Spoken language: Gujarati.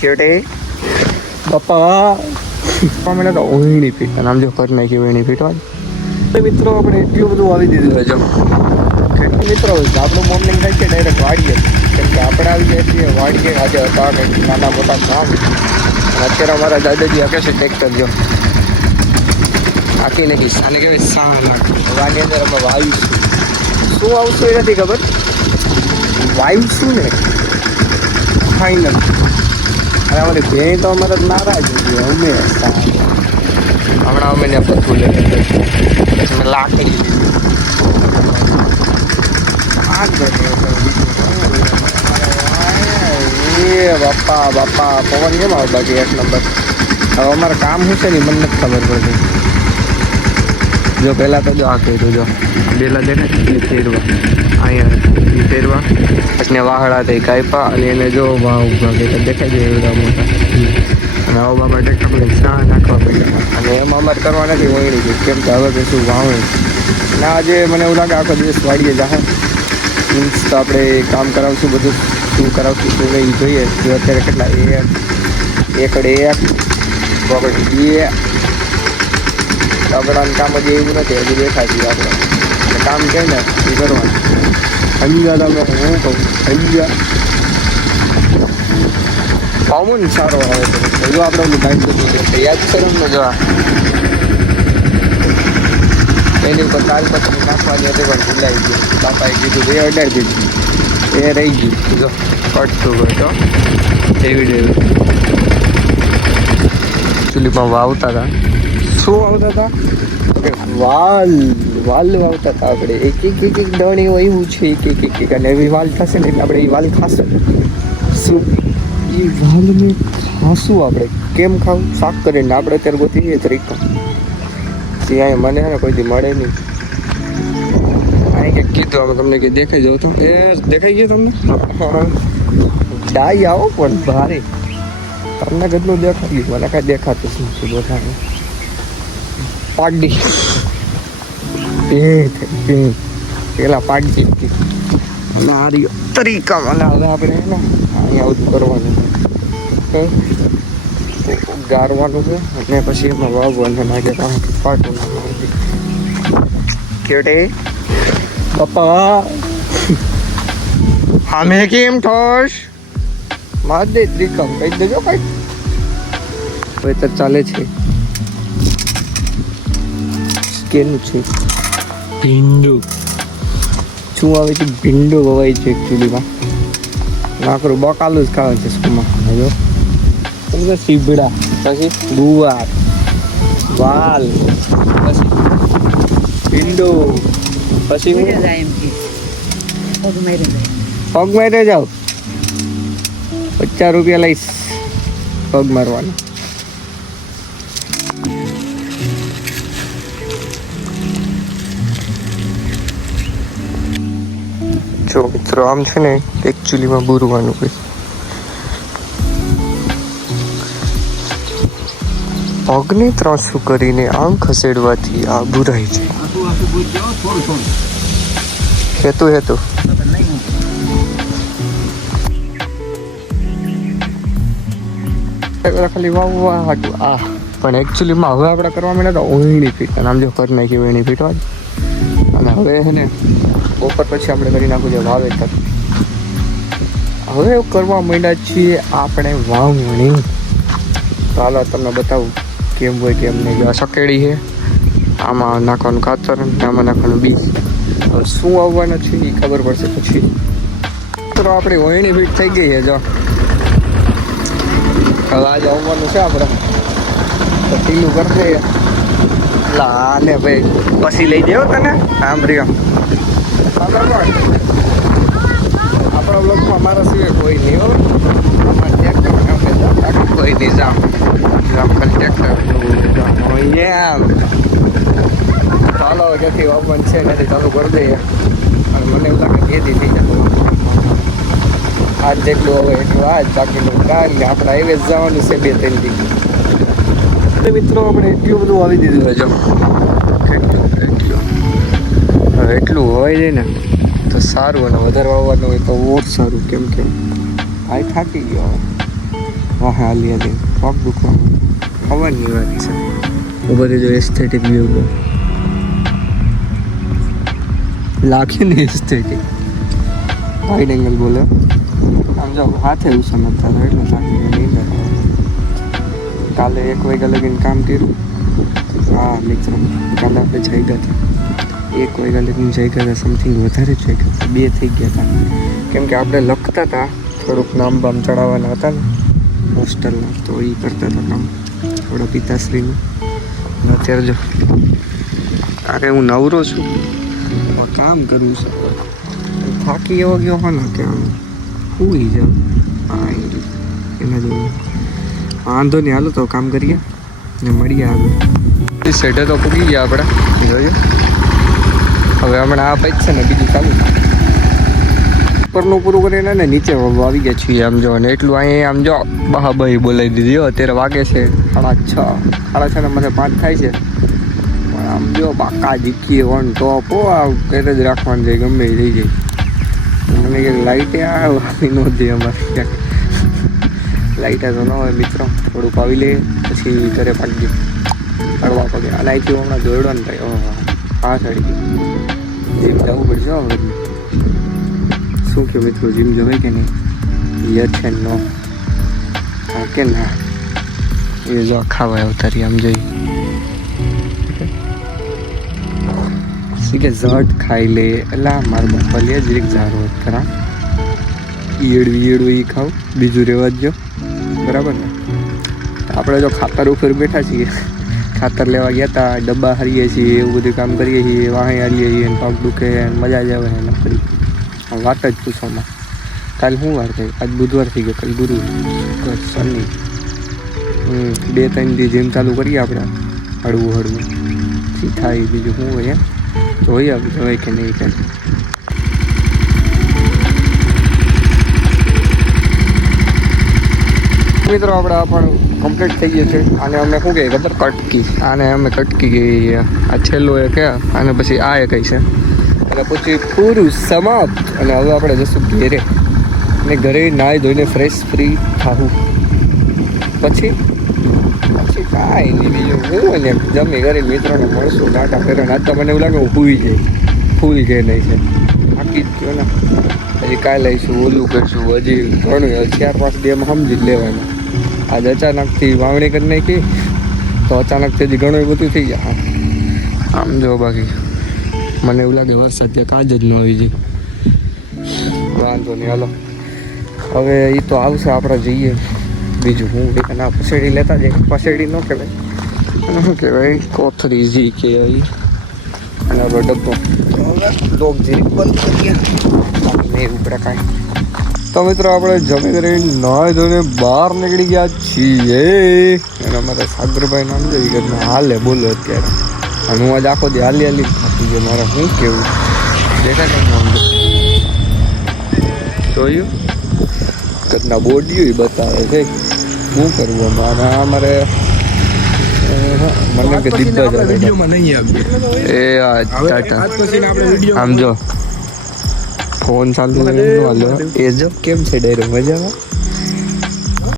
કેવડે બાપા મને તો ઓહીણી ફીટ આમ જો કરી નાખી ઓહીણી ફીટ મિત્રો આપણે એટલું બધું આવી દીધું જો મિત્રો આપણું મોર્નિંગ થાય છે ડાયરેક્ટ વાડીએ કેમ કે આપણે આવી જાય છીએ વાડીએ આજે હતા કંઈક નાના મોટા કામ અને અત્યારે અમારા દાદાજી આપે છે ટ્રેક્ટર જો આખી નથી આને કહેવાય સાહ નાખવાની અંદર અમે વાવીશું શું આવશું એ નથી ખબર વાવીશું ને ફાઇનલ અને અમારી ભેં તો અમારે નારાજ હતી અમે હમણાં અમે ને પથ્થું લેતા અમે લાકડી એ બાપા બાપા પવન કેમ આવે બાકી એક નંબર હવે અમારે કામ શું છે ને મને નથી ખબર પડતી જો પહેલાં તો જો આ કર્યું જો પહેલાં દેખાય ફેરવા અહીંયા ફેરવા પછી વાહડા થઈ કાપ્યા અને એને જો વાહ ઉભા કે દેખાય છે એવડા મોટા અને આવા માટે આપણે શા નાખવા પડ્યા અને એમાં અમારે કરવા નથી વળી ગયું કેમ કે હવે શું વાવે ના આજે મને એવું લાગે આખો દિવસ વાડીએ જાહે મીન્સ તો આપણે કામ કરાવશું બધું શું કરાવશું શું નહીં જોઈએ જો અત્યારે કેટલા એકડે એક બગડ બે આપણાનું કામ હજી એવું નથી હજી દેખાય છે આપણે એટલે કામ કહે ને એ કરવાનું સમજ્યા તમે હું કહું સમજ્યા કોમન સારો આવે છે જો આપણે ઓલું ટાઈમ તો યાદ છે ને જો એની ઉપર તાલપત્રી નાખવાની હતી પણ ભૂલાઈ ગયું બાપાએ કીધું એ અડાડી દીધું એ રહી ગયું જો કટતું હોય તો એવી ડેવી ચૂલીમાં વાવતા હતા શું વાવતા હતા વાલ વાવતા હતા આપણે એક દણ એવું એવું છે એક અને એવી વાલ થશે ને એટલે આપણે એ વાલ ખાશું શું એ વાલને ખાશું આપણે કેમ ખાવું શાક કરીને આપણે અત્યારે ગોતીએ તરીકા ત્યાં મને ને કોઈ દી મળે નહીં અહીં કંઈક કીધું અમે તમને કંઈ દેખાઈ જાવ તો એ દેખાઈ ગયું તમને ડાઈ આવો પણ ભારે તમને કેટલું દેખાઈ ગયું મને કાંઈ દેખાતું જ નથી બધા પાડી પેલા પાડી મારી તરીકા મને હવે આપણે ને અહીંયા બધું કરવાનું ગારવાનું છે અને પછી એમાં વાવવાનું નાખે પાટું કેવડે બાપા અમે કેમ થોશ માર દે ત્રિકમ કહી દેજો કઈ હવે તો ચાલે છે કેનું છે ભીંડું શું આવે છે ભીંડું વવાય છે એકચ્યુઅલીમાં નાકરું બકાલું જ ખાવે છે સ્કૂલમાં જો સમજો સીબડા પછી ગુવાર વાલ પછી ભીંડું પછી પગ મારે જાઓ 50 રૂપિયા લઈશ પગ મારવાનું જો મિત્રો આમ છે ને એકચ્યુઅલીમાં બુરવાનું કંઈ પગને ત્રાસું કરીને આમ ખસેડવાથી આ બુરાય છે હેતુ ખાલી વાવવા હાટું આ પણ એકચ્યુઅલીમાં હવે આપણે કરવા માંડ્યા તો ઓહીણી ફીટ આમ જો કરી નાખી ઓહીણી ફીટ વાળી અને હવે છે ને બપોર પછી આપણે કરી નાખવું છે વાવેતર હવે કરવા માંડ્યા છીએ આપણે વાવણી તો હાલો તમને બતાવું કેમ હોય કેમ નહીં આ સકેડી છે આમાં નાખવાનું ખાતર આમાં નાખવાનું બીજ હવે શું આવવાનું છે એ ખબર પડશે પછી તો આપણી વહીણી ફીટ થઈ ગઈ છે જો હવે આજે આવવાનું છે આપણે તો ટીલું કરશે લા ને ભાઈ પછી લઈ દેવો તને આમ રહ્યો આપણા બ્લોકમાં મારા સિવાય કોઈ નહીં હોય કોઈ નહીં જામ ટ્રેક્ટર ચાલો ક્યાંથી ઓપન છે નથી ચાલુ કરી દઈએ અને મને એવું લાગે કેદી થઈ જતું આજ જેટલું હવે એટલું આજ બાકીનું કાલ ને આપણે હાઈવે જવાનું છે 2-3 દી મિત્રો આપણે એટલું બધું આવી દીધું છે જો એટલું હોય છે ને તો સારું અને વધારે વાવવાનું હોય તો ઓર સારું કેમ કે આ થાકી ગયો વાહ હાલી હાલી પગ દુખવાનું ખબરની વાત છે. ઉપર જો એસ્થેટિક વ્યૂ લાખી ને એસ્થેટિક વાઇડ એંગલ બોલે આમ જો હાથે ઉસન હતા એટલે સાકી નહીં. કાલે 1 વાગ્યા લગીને કામ કર્યું. હા મિત્રો કાલે આપણે જઈ ગયા હતા 1 વાગ્યા લગીને જઈ ગયા હતા. સમથિંગ વધારે જઈ ગયા હતા 2 થઈ ગયા હતા. કેમ કે આપણે લખતા હતા થોડુંક નામ બામ ચડાવવાના હતા ને હોસ્ટેલના તો એ કરતા હતા કામ થોડો પિતાશ્રીનું. અત્યારે જો અરે હું નવરો છું કામ કરવું છે. થાકી એવો ગયો હો ને કે આમ સુઈ જાઉં એના જેવું. વાંધો નહીં હાલો તો કામ કરીએ ને મળીએ આગળ. સેટે તો પૂગી ગયા આપણે જોઈએ. હવે હમણાં આ પૈસ છે ને બીજું ચાલુ ઉપરનું પૂરું કરીને ને નીચે આવી ગયા છીએ આમ જો. અને એટલું અહીંયા આમ જો બહાબાઈ બોલાવી દીધી. અત્યારે વાગે છે 6:30 ને મને 5 થાય છે. પણ આમ જો બાકા જીકીએ વન ટોપ હો આ કરે જ રાખવાનું જાય ગમે એ થઈ જાય. મને કે લાઇટે આવી નહોતી અમારે ક્યાંક. લાઇટ તો ન હોય મિત્રો થોડુંક આવી લે પછી ઘરે પાડી કાઢવા પગે. અને અહીંથી હમણાં દોડો ને ભાઈ આ સાઈડ જીમ જવું પડશે હવે. શું કે મિત્રો જીમ જવાય કે નહીં? યસ છે નો હા કે ના એ જો ખાવા અવતારી આમ જઈ કે ઝટ ખાઈ લે. એટલે મારા બાપા લે જરીક ઝારો ખરા ઈયડું એ ખાવ બીજું રહેવા જ જો બરાબર ને. આપણે જો ખાતર ઉપર બેઠા છીએ ખાતર લેવા ગયા હતા ડબ્બા હરીએ છીએ એવું બધું કામ કરીએ છીએ. વાહે હારીએ છીએ પગ દુખે મજા જ આવે ને કરી વાત જ પૂછવામાં. કાલે શું વાર થઈ? આજ બુધવાર થઈ ગયો. કાલે ગુરુ શનિ 2-3 દી જીમ ચાલુ કરીએ આપણે હળવું શું થાય બીજું શું હોય એમ જોઈએ હવે જવાય કે નહીં. કે મિત્રો આપણે આ પણ કમ્પ્લીટ થઈ ગયું છે. આને અમે શું કહીએ ખબર? કટકી. આને અમે કટકી કહીએ. આ છેલ્લો એ કે અને પછી આ એ કહી છે અને પછી પૂરું સમાપ્ત. અને હવે આપણે જશું ઘેરે અને ઘરે નાહી ધોઈને ફ્રેશ ફ્રી થાવું પછી કાંઈ નહીં બીજું હું ને જમી કરીને મિત્રોને મળશું ટાટા ફેરને. આજ તો મને એવું લાગે હું ભૂઈ જાય ફૂલ ઘે નહીં છે થાકી જ ગયો ને. હજી કાંઈ લઈશું ઓલું કરશું હજી ઘણું 4-5 ડેમાં સમજી જ લેવાનું. આજ અચાનકથી વાવણી કરી નાખી તો અચાનકથી હજી ઘણું બધું થઈ ગયા. આમ જો બાકી મને એવું લાગે વરસાદ ત્યાં કાજ જ ન આવી જાય. વાંધો નહીં હાલો હવે એ તો આવશે આપણે જઈએ. બીજું હું ના પસેડી લેતા જાય. પસેડી ન કહેવાય અને શું કહેવાય કોથળી જી કે અને આપણો ડબ્બો લોક જીરી બંધ કરીએ નહીં ઉપડે કાંઈ. તો મિત્રો આપણે જમી કરીને નાહી ધોઈને બહાર નીકળી ગયા છીએ. અને અમારા સાગરભાઈ નામ જોઈ ઘરના હાલે બોલો અત્યારે. અને હું આજે આખો દી હાલી થાકી ગયો. મારે શું કેવું દેખા કેમ નામ જોયું ઘરના બોડીઓ બતાવે છે શું કરવું અમારે મને કે દીપા વિડીયોમાં નહીં આવી એ ટાટા આમ જો ફોન ચાલુ હાલો એ જો કેમ છે ડાયરો મજામાં